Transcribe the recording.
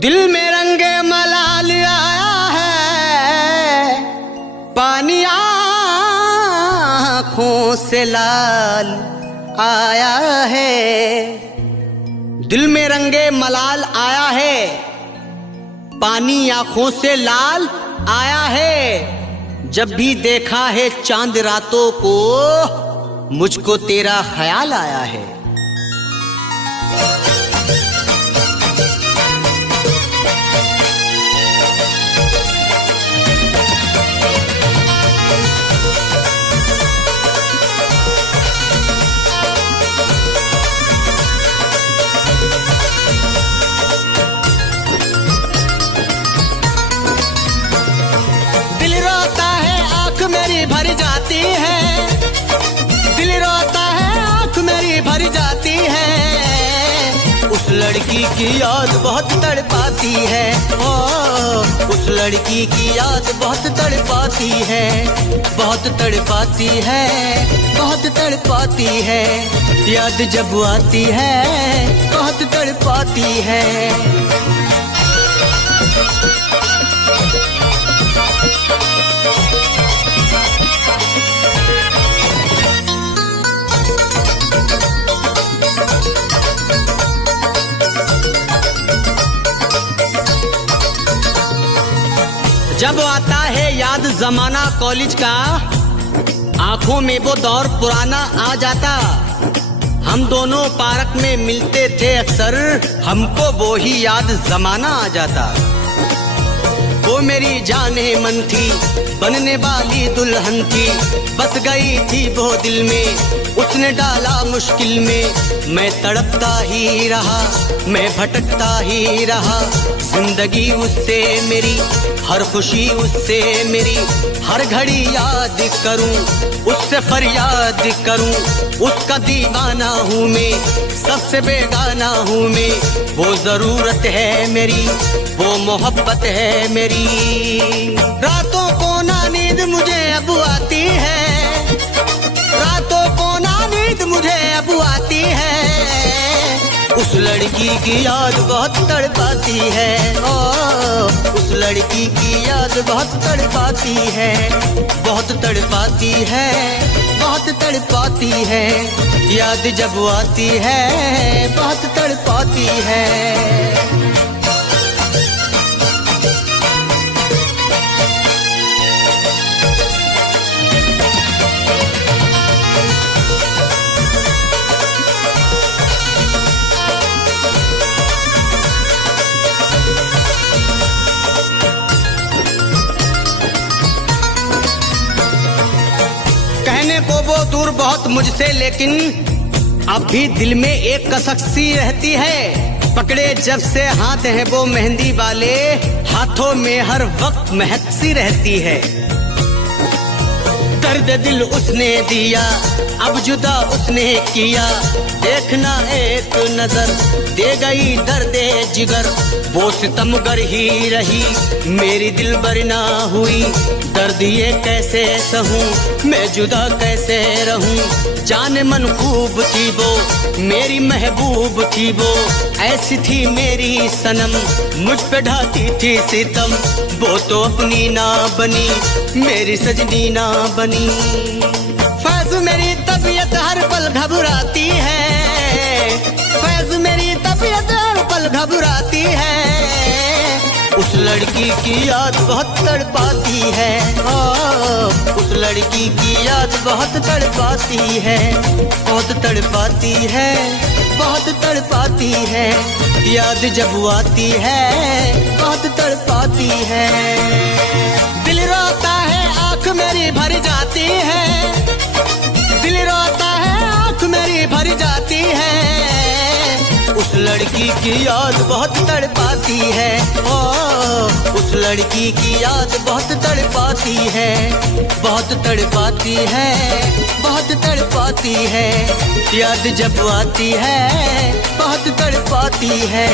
दिल में रंगे मलाल आया है, पानी आँखों से लाल आया है। दिल में रंगे मलाल आया है, पानी आँखों से लाल आया है। जब भी देखा है चांद रातों को, मुझको तेरा ख्याल आया है। दिल रोता है आँख मेरी भर जाती है, दिल रोता है आँख मेरी भर जाती है। उस लड़की की याद बहुत तड़पाती है, ओ उस लड़की की याद बहुत तड़पाती है, बहुत तड़पाती है, बहुत तड़पाती है। याद जब आती है बहुत तड़पाती है। जब आता है याद जमाना कॉलेज का, आंखों में वो दौर पुराना आ जाता। हम दोनों पार्क में मिलते थे अक्सर, हमको वो ही याद जमाना आ जाता। वो मेरी जाने मन थी, बनने वाली दुल्हन थी, बस गई थी वो दिल में, उसने डाला मुश्किल में। मैं तड़पता ही रहा, मैं भटकता ही रहा। जिंदगी उससे मेरी, हर खुशी उससे मेरी, हर घड़ी याद करूं, उससे फरियाद करूं। उसका दीवाना हूँ मैं, सबसे बेगाना हूँ मैं। वो जरूरत है मेरी, वो मोहब्बत है मेरी। रातों को ना नींद मुझे अब आती है, रातों को ना नींद मुझे अब आती है। उस लड़की की याद बहुत तड़पाती है, ओ उस लड़की की याद बहुत तड़पाती है, बहुत तड़पाती है, बहुत तड़पाती है। याद जब आती है बहुत तड़पाती है। कहने को वो दूर बहुत मुझसे, लेकिन अब भी दिल में एक कसक सी रहती है। पकड़े जब से हाथ है वो मेहंदी वाले, हाथों में हर वक्त महक सी रहती है। दर्द दिल उसने दिया, अब जुदा उसने किया। देखना एक नजर दे गई दर्दे जिगर, वो सितमगर ही रही, मेरी दिल बर ना हुई। दर्द ये कैसे सहूं, मैं जुदा कैसे रहूं। जाने मन खूब थी वो, मेरी महबूब थी वो। ऐसी थी मेरी सनम, मुझ पे ढाती थी सितम। वो तो अपनी ना बनी, मेरी सजनी ना बनी। फैज़ मेरी तबीयत हर पल घबराती है, फैज़ मेरी तबीयत हर पल घबराती है। उस लड़की की याद बहुत तड़पाती है, ओ उस लड़की की याद बहुत तड़पाती है, बहुत तड़पाती है, बहुत तड़पाती है। याद जब आती है बहुत तड़पाती है। दिल रोता है आँख मेरी भर जाती है, दिल रोता है आँख मेरी भर जाती है। उस लड़की की याद बहुत तड़पाती है, ओ उस लड़की की याद बहुत तड़पाती है, बहुत तड़पाती है, बहुत तड़पाती है। याद जब आती है बहुत तड़पाती है।